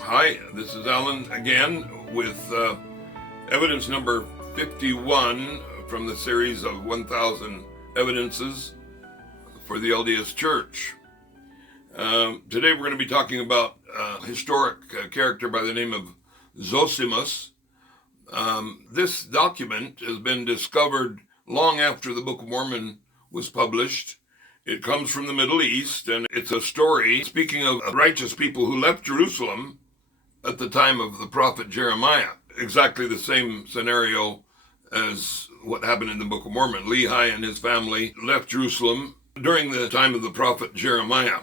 Hi, this is Alan again with evidence number 51 from the series of 1,000 evidences for the LDS Church. Today we're going to be talking about a historic character by the name of Zosimus. This document has been discovered long after the Book of Mormon was published. It comes from the Middle East, and it's a story speaking of righteous people who left Jerusalem at the time of the prophet Jeremiah. Exactly the same scenario as what happened in the Book of Mormon. Lehi and his family left Jerusalem during the time of the prophet Jeremiah.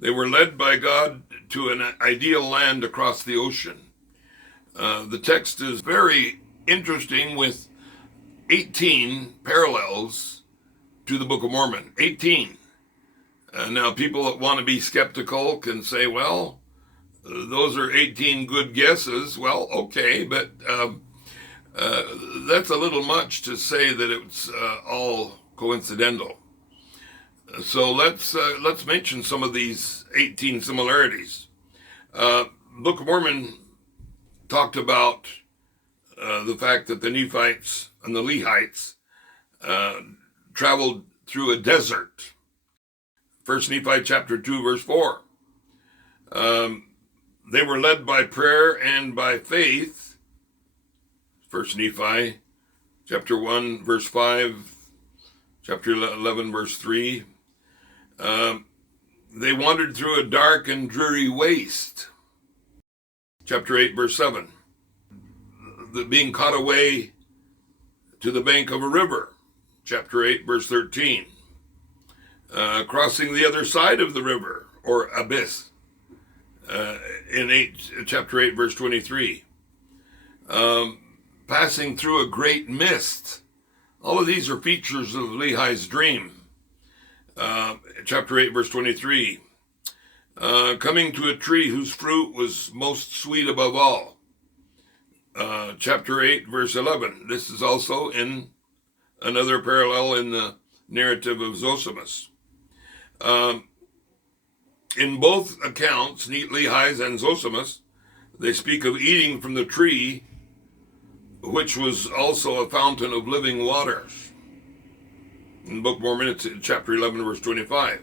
They were led by God to an ideal land across the ocean. The text is very interesting with 18 parallels to the Book of Mormon. 18. Now, people that want to be skeptical can say, well, those are 18 good guesses. Well, okay, but that's a little much to say that it's all coincidental. So let's mention some of these 18 similarities. Book of Mormon talked about the fact that the Nephites and the Lehites traveled through a desert. 1 Nephi chapter 2, verse 4. They were led by prayer and by faith. 1 Nephi chapter 1, verse 5, chapter 11, verse 3. They wandered through a dark and dreary waste. Chapter 8, verse 7. Being caught away to the bank of a river. Chapter 8, verse 13. Crossing the other side of the river, or abyss. In chapter 8, verse 23. Passing through a great mist. All of these are features of Lehi's dream. Chapter 8, verse 23. Coming to a tree whose fruit was most sweet above all. Chapter 8, verse 11. This is also in another parallel in the Narrative of Zosimus. In both accounts, Lehi's and Zosimus, they speak of eating from the tree, which was also a fountain of living waters. In the Book of Mormon, it's in chapter 11, verse 25.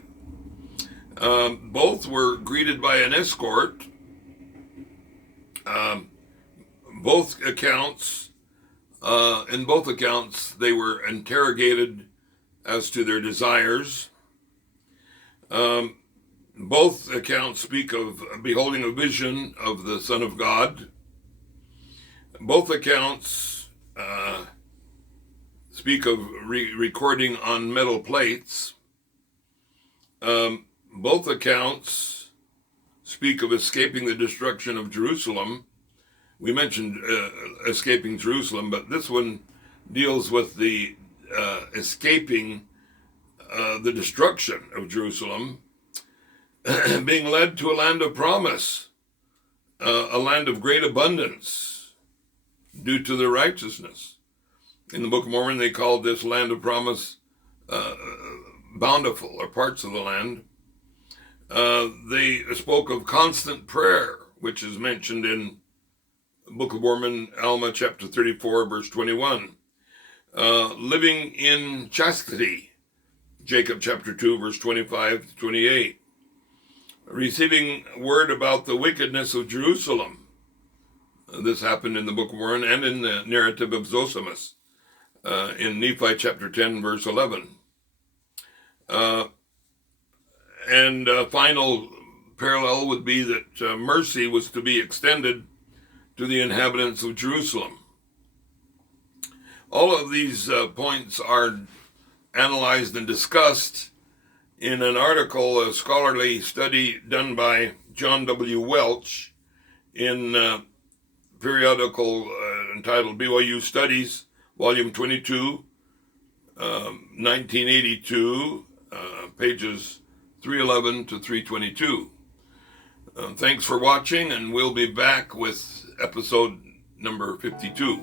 Both were greeted by an escort. In both accounts, they were interrogated as to their desires. Both accounts speak of beholding a vision of the Son of God. Both accounts speak of recording on metal plates. Both accounts speak of escaping the destruction of Jerusalem. We mentioned escaping Jerusalem, but this one deals with the escaping the destruction of Jerusalem, being led to a land of promise, a land of great abundance due to their righteousness. In the Book of Mormon, they called this land of promise bountiful, or parts of the land. They spoke of constant prayer, which is mentioned in Book of Mormon, Alma chapter 34, verse 21. Living in chastity, Jacob chapter 2, verse 25 to 28. Receiving word about the wickedness of Jerusalem. This happened in the Book of Mormon and in the Narrative of Zosimus, in Nephi chapter 10, verse 11. And a final parallel would be that mercy was to be extended to the inhabitants of Jerusalem. All of these points are analyzed and discussed in an article, a scholarly study done by John W. Welch in periodical entitled BYU Studies, Volume 22, 1982, pages 311 to 322. Thanks for watching, and we'll be back with episode number 52.